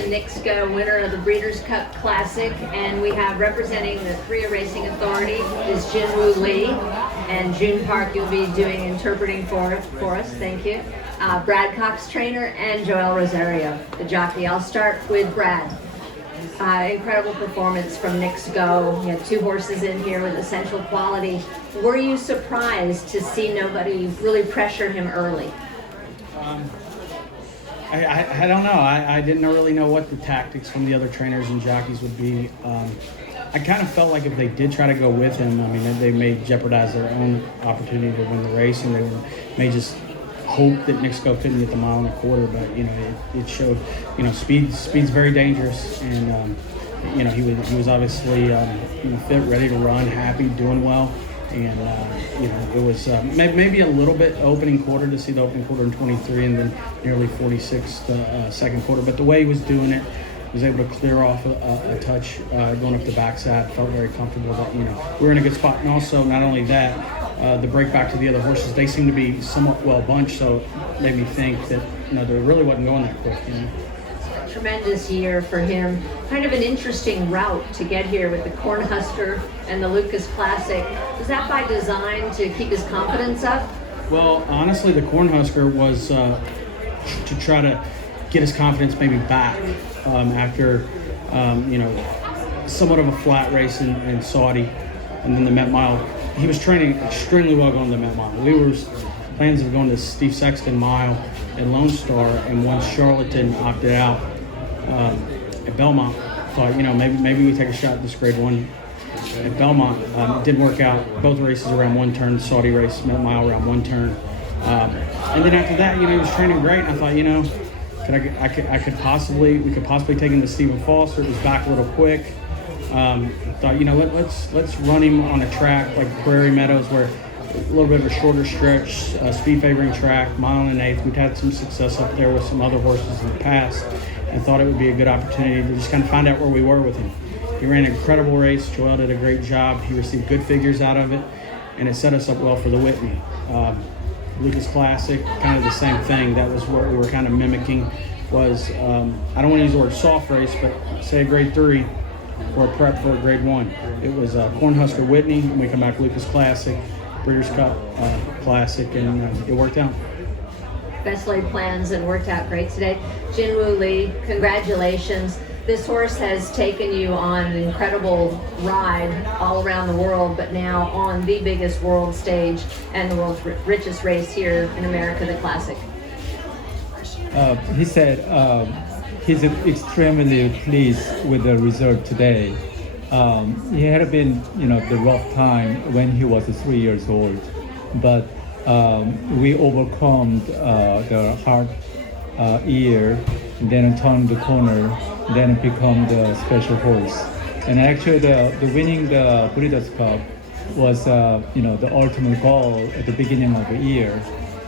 to Knicks Go, winner of the Breeders' Cup Classic, and we have representing the Korea Racing Authority is Jin Lee, and Jun Park, you'll be doing interpreting for us, thank you. Brad Cox, trainer, and Joel Rosario, the jockey. I'll start with Brad. Incredible performance from Knicks Go. You had 2 horses in here with essential quality. Were you surprised to see nobody really pressure him early? I don't know. I didn't really know what the tactics from the other trainers and jockeys would be. I kind of felt like if they did try to go with him, I mean, they may jeopardize their own opportunity to win the race, and they may just hope that Knicks Go couldn't get the mile and a quarter. But it showed, speed's very dangerous, and he was obviously fit, ready to run, happy, doing well. And it was maybe a little bit opening quarter to see the opening quarter in 23 and then nearly 46 the second quarter. But the way he was doing it, was able to clear off a touch going up the backside. Felt very comfortable that we're in a good spot. And also, not only that, the break back to the other horses, they seem to be somewhat well bunched. So it made me think that they really wasn't going that quick. Tremendous year for him. Kind of an interesting route to get here with the Cornhusker and the Lucas Classic. Was that by design to keep his confidence up? Well, honestly, the Cornhusker was to try to get his confidence maybe back after somewhat of a flat race in Saudi, and then the Met Mile. He was training extremely well going to the Met Mile. We were plans of going to Steve Sexton Mile at Lone Star, and once Charlatan opted out at Belmont, thought maybe we take a shot at this Grade 1 at Belmont. It didn't work out. Both races around one turn. The Saudi race, Met Mile around one turn, and then after that, he was training great. And I thought, we could possibly take him to Stephen Foster. It was back a little quick. Thought, let's run him on a track like Prairie Meadows, where a little bit of a shorter stretch, speed favoring track, mile and an eighth. We'd had some success up there with some other horses in the past, and thought it would be a good opportunity to just kind of find out where we were with him. He ran an incredible race. Joel did a great job. He received good figures out of it, and it set us up well for the Whitney. Lucas Classic, kind of the same thing. That was what we were kind of mimicking. Was I don't want to use the word soft race, but say a Grade 3 or a prep for a Grade 1. It was Cornhusker Whitney, and we come back Lucas Classic, Breeders' Cup Classic, and it worked out. Best laid plans and worked out great today. Jin Lee, congratulations. This horse has taken you on an incredible ride all around the world, but now on the biggest world stage and the world's richest race here in America, the Classic. He said he's extremely pleased with the result today. He had been, the rough time when he was 3 years old, but we overcome the hard year, then turned the corner, then become the special horse. And actually, the winning the Breeders' Cup was, the ultimate goal at the beginning of the year.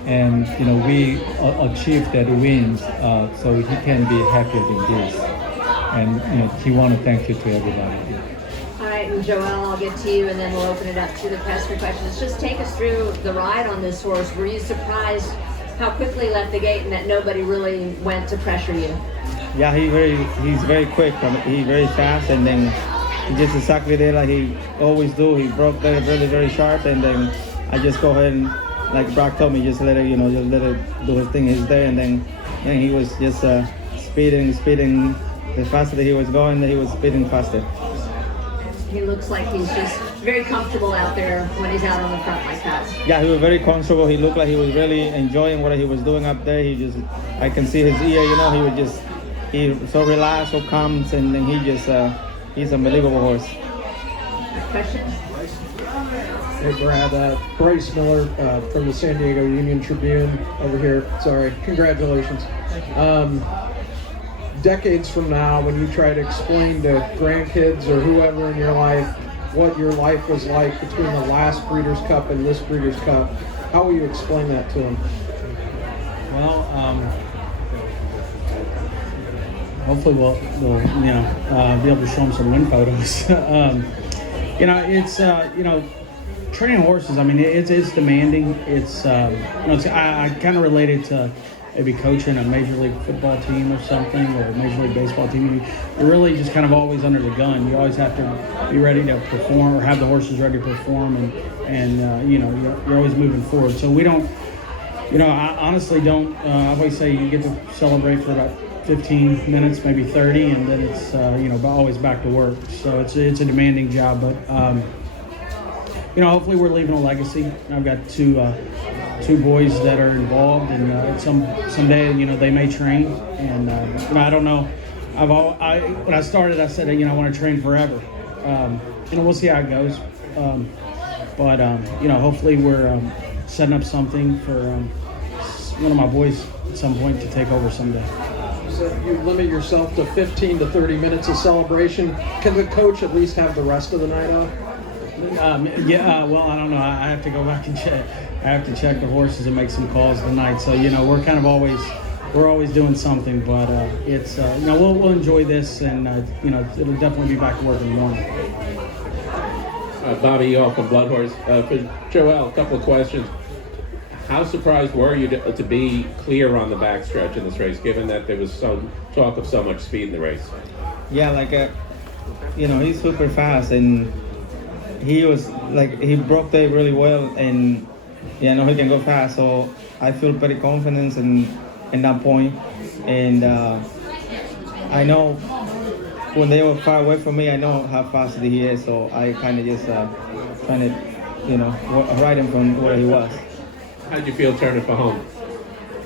And we achieved that win, so he can be happy with this. And he want to thank you to everybody. All right, and Joel, I'll get to you, and then we'll open it up to the press for questions. Just take us through the ride on this horse. Were you surprised how quickly he left the gate and that nobody really went to pressure you? Yeah, he's very quick. He's very fast, and then he just exactly did like he always do. He broke there really, very sharp, and then I just go ahead and, like Brock told me, just let it do his thing his day, and then he was just speeding. The faster that he was going, he was speeding faster. He looks like he's just very comfortable out there when he's out on the front like that. Yeah, he was very comfortable. He looked like he was really enjoying what he was doing up there. I can see his ear, he's so relaxed, so calm, and then he's an unbelievable horse. Questions? Hey Brad, Bryce Miller from the San Diego Union Tribune over here. Sorry, congratulations. Decades from now, when you try to explain to grandkids or whoever in your life what your life was like between the last Breeders' Cup and this Breeders' Cup, how will you explain that to them? Well, hopefully we'll be able to show them some win photos. Training horses, I mean, it's demanding. I kind of relate it to maybe coaching a Major League Football team or something, or a Major League Baseball team. You're really just kind of always under the gun. You always have to be ready to perform, or have the horses ready to perform, and you know, you're always moving forward. So we don't, you know, I honestly don't. I always say you get to celebrate for about 15 minutes, maybe 30, and then it's you know, always back to work. So it's a demanding job, but you know, hopefully we're leaving a legacy. I've got two boys that are involved, and someday, you know, they may train. And you know, I don't know. When I started, I said, you know, I want to train forever. You know, we'll see how it goes. But you know, hopefully we're setting up something for one of my boys at some point to take over someday. So you limit yourself to 15 to 30 minutes of celebration. Can the coach at least have the rest of the night off? Yeah, well, I don't know. I have to go back and check. I have to check the horses and make some calls tonight. So, you know, we're kind of always doing something, but it's you know, we'll enjoy this, and you know, it'll definitely be back to work in the morning. Bobby Yall from Blood Horse. For Joel, a couple of questions. How surprised were you to be clear on the backstretch in this race, given that there was some talk of so much speed in the race? Yeah, like you know, he's super fast, and he was like, he broke there really well, and yeah, I know he can go fast, so I feel pretty confident in that point. And I know when they were far away from me, I know how fast he is, so I kind of just trying to, you know, ride him from where he was. How did you feel turning for home?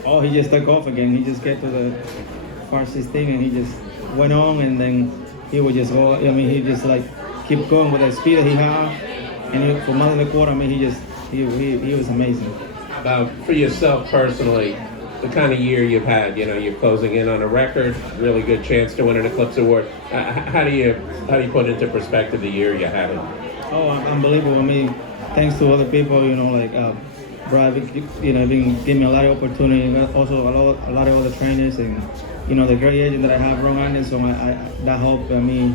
Oh, he just took off again. He just get to the fastest thing, and he just went on, and then he would just go. I mean, he just like keep going with the speed that he had, and for mile and a quarter, I mean, he was amazing. How about for yourself personally, the kind of year you've had? You know, you're closing in on a record, really good chance to win an Eclipse Award. How do you put into perspective the year you had? Oh, unbelievable. I mean, thanks to other people, you know, like Brad, you know, giving me a lot of opportunity. Also, a lot of other trainers, and you know, the great agent that I have, Longines, so that helped me.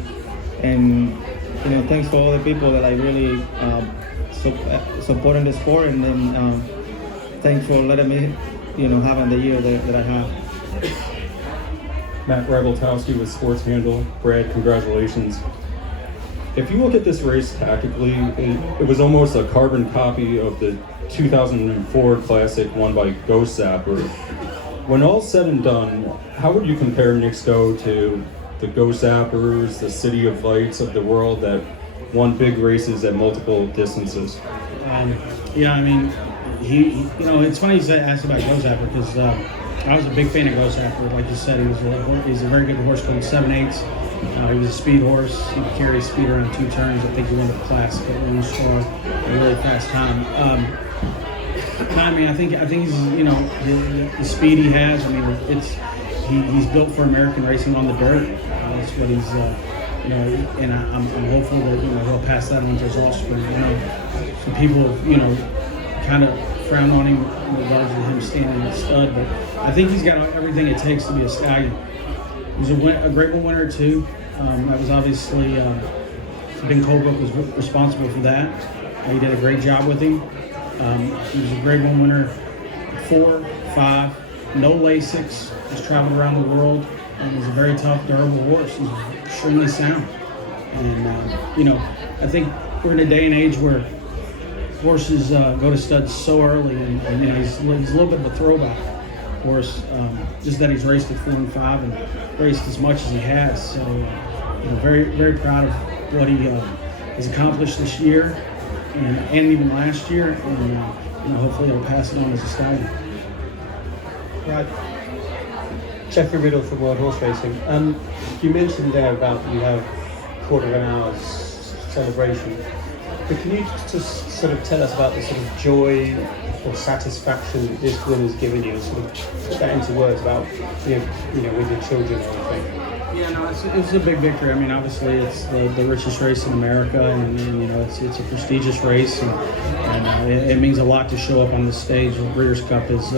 And you know, thanks for all the people that I really support in the sport, and then thanks for letting me, you know, having the year that I have. Matt Reveltowski with Sports Handle. Brad, congratulations. If you look at this race tactically, it was almost a carbon copy of the 2004 Classic won by Go Sapper. When all's said and done, how would you compare Knicks Go to the Go Sappers, the City of Lights of the world that won big races at multiple distances? Yeah, I mean, you know, it's funny you asked about Go Sapper, because I was a big fan of Go Sapper. Like you said, he's a very good horse, called 7/8. He was a speed horse. He could carry speed around 2 turns. I think he won the Classic at Lone Star, a really fast time. I mean, I think he's, you know, the speed he has. I mean, he's built for American racing on the dirt. That's what he's, you know, and I'm hopeful that, you know, he'll pass that on to his offspring. You know, some people, you know, kind of frown on him in regards to him standing at stud, but I think he's got everything it takes to be a stallion. He's a great one winner too. That was obviously Ben Colebrook was responsible for that. He did a great job with him. He was a grade 1 winner, 4, 5, no Lasix, just traveled around the world, and he's a very tough, durable horse. He's extremely sound. And, you know, I think we're in a day and age where horses go to studs so early, and you know, he's a little bit of a throwback horse, just that he's raced at 4 and 5 and raced as much as he has. So, you know, very, very proud of what he has accomplished this year. And even last year, and you know, hopefully he'll pass it on as a stallion. Right. Jeffrey Riddle from World Horse Racing. You mentioned there about you have quarter of an hour's celebration, but can you just sort of tell us about the sort of joy or satisfaction that this win has given you, and sort of put that into words about, you know, with your children or anything? Yeah, no, it's a big victory. I mean, obviously it's the richest race in America, and you know, it's a prestigious race, and it means a lot to show up on this stage. The Breeders' Cup is,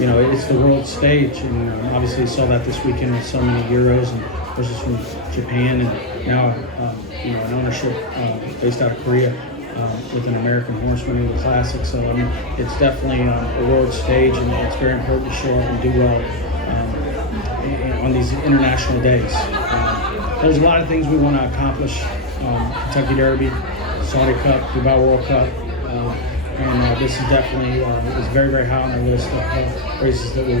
you know, it's the world stage, and obviously you saw that this weekend with so many Euros and horses from Japan, and now you know, an ownership based out of Korea. with an American Horseman in the Classic. So I mean, it's definitely a world stage, and it's very important to show up and do well on these international days. There's a lot of things we want to accomplish: Kentucky Derby, Saudi Cup, Dubai World Cup, and this is definitely is very, very high on our list of races that we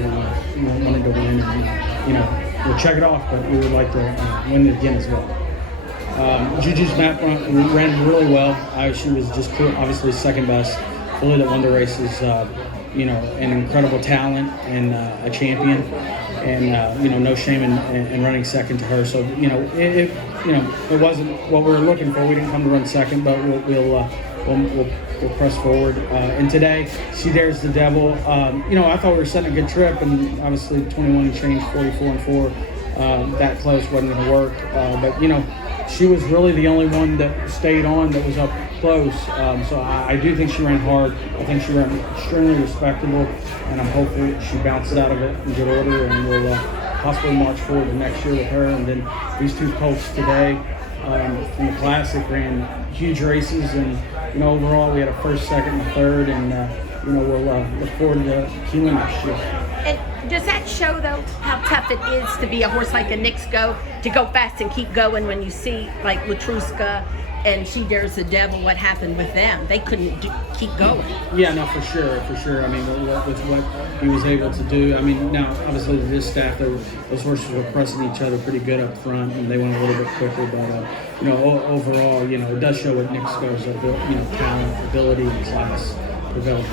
wanted to win. And we'll check it off, but we would like to win it again as well. Juju's map ran really well. She was just obviously second best. Filly that won the race is, an incredible talent and a champion, and no shame in running second to her. So it wasn't what we were looking for. We didn't come to run second, but we'll press forward. And today, She Dares the Devil. I thought we were setting a good trip, and obviously 21 and change, 44 and 4. That close wasn't going to work, but she was really the only one that stayed on that was up close. So I do think she ran hard. I think she ran extremely respectable, and I'm hopeful she bounces out of it in good order, and we'll possibly march forward to next year with her. And then these two colts today in the Classic ran huge races, and overall we had a first, second, and third, and we'll look forward to Keeneland next year. And does that show, though, how tough it is to be a horse like a Knicks Go, to go fast and keep going when you see, like, Latruska and She Dares the Devil, what happened with them? They couldn't keep going. Yeah, no, for sure. I mean, with what he was able to do. I mean, now, obviously, this staff, those horses were pressing each other pretty good up front, and they went a little bit quicker. But, overall, it does show what Knicks Go's talent, ability, and class prevailed.